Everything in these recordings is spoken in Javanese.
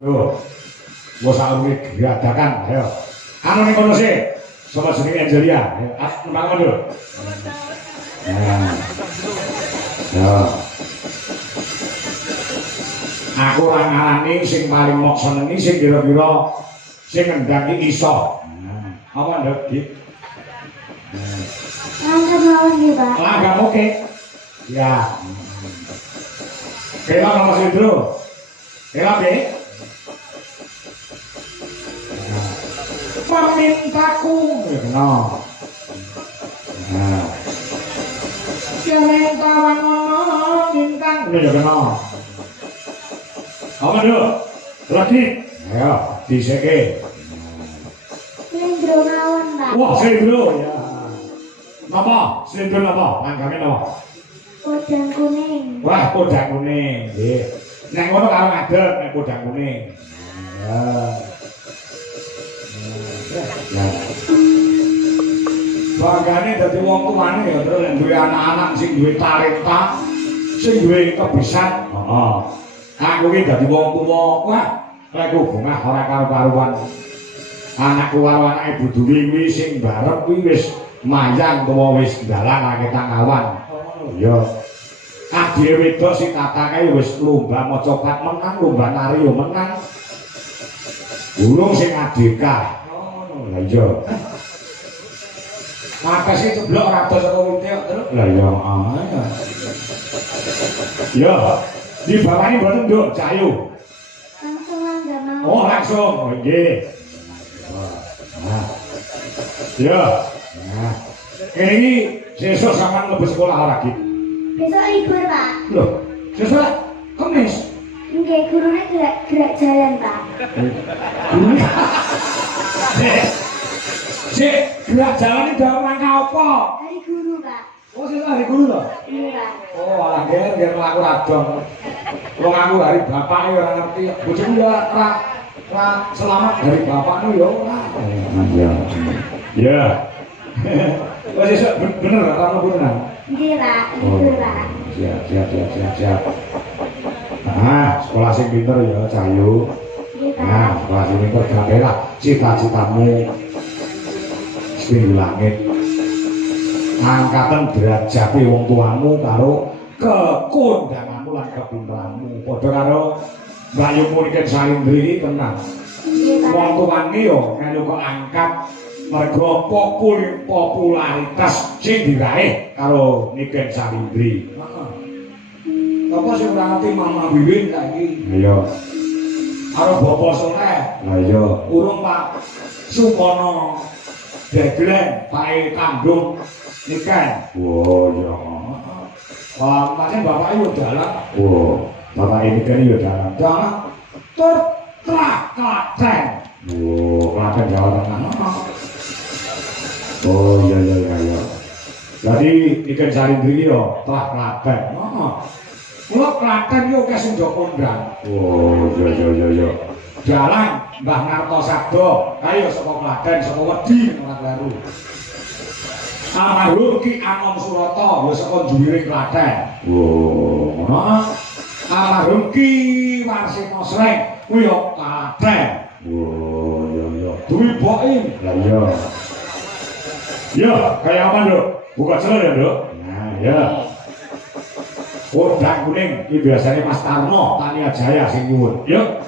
Tuh, gua saling diadakan, ayo. Anu nih kono sih, sama jenenge Angelia. Ayo, nembang dulu. Nah, ya. Aku ora ngarani sing paling mok senengi sing kira-kira sing ngendhangi iso. Apa nduk, Dik? Langgam mawon nggih, Pak. Langgam oke. Ya. Kela nomor Sidro. Kela Dik. Memintaku no. Nah. Jangan kawan ngomong bintang. Ini ya kena. Apa dulu? Lagi. Ayo, diseke. Slendro mawon, Pak. Wah, slendro ya. Napa? Slendro napa? Langgame napa? Podang kuning. Wah, podang kuning. Nggih. Nek ngono karo ngadeg nek podang kuning. Ya. Banggane dadi wong tuane ya terus nek duwe anak-anak sing duwe talenta, sing duwe kebisan. Heeh. Aku ki dadi wong tuwa, wah, lek hubungah ora karo-karuan. Anakku karo anake Ibu Dwi kuwi sing barep kuwi wis mayang utawa wis dalan aketang awan. Iya. Adike wedok si Tata kae wis lomba maca menang, lomba nari yo menang. Burung sing adika. Lah iya. Apa sih ceblok ratus saka wite terus? Lah iya, ya. Ya, di bawahnya mboten nduk cayu. Langsung langgam mawon. Oh, langsung. Oh, nggih. Nah. Ya. Nah. Ini sesuk sampean mlebu sekolah ora, Ki? Besok libur, Pak. Loh, sesuk Kamis. Nggih, gurune gerak jalan, Pak. Gurune. Sik, gerak jalan iki dalam rangka apa? Hari guru, Pak. Oh, sesuk hari guru to? Iya, Pak. Oh, alah biar mlaku radong. Wong aku hari bapak ya ora ngerti. Bojoku ya ora selamat dari bapakmu ya ora. Iya. Ya. Oh, sesuk bener ora ono beneran. Nggih, Pak. Libur, Pak. Siap. Nah, sekolah sing pinter ya, Cayu. Nggih, Pak. Nah, sekolah sing pinter gapela cita-citamu setinggi langit. Angkatan derajat wong tuamu karo kekondanganmu lan kepinteranmu. Padha karo Mbak Yu Muriken Salindri tenang. Nggih, Pak. Wong tuane yo melu kok angkat mergo popularitas sing diraih karo Niken Salindri. Apa sing ora ngerti Mama Wiwin saiki? Iya. Karo Bapak Soleh. Lah iya. Urung Pak Sukono. Deglen, Pak Kandung Niken. Oh iya. Wah, pancen bapak yo dalan. Oh, bapak ini kan yo dalan. Dalan tur Klaten. Oh, Klaten Jawa Tengah. Oh iya. Jadi Niken Salindri yo telah Klaten. Mula Klaten yo akeh sing kondang. Oh iya. Dalan Mbah Narto Sabdo, ayo saka Klaten, saka Wedi ora kleru. Almarhum Ki Anom Surata ya saka Juwiring Klaten. Oh, ngono. Almarhum Ki Warsina Sreng kuwi yo Klaten. Oh, iya. Duwi Boim. Lah iya. Ya, kaya apa, Nduk? Buka celana ya, Nduk? Nah, ya. Podang kuning iki biasane Mas Tarno Tania Jaya sing nyuwun. Yuk.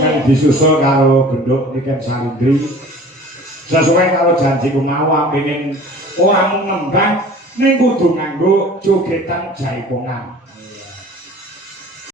yang disusul karo genduk Niken Salindri sesuai karo janjiku mau pengen ora mung ngembang ning kudu nganggo jogetan jaipongan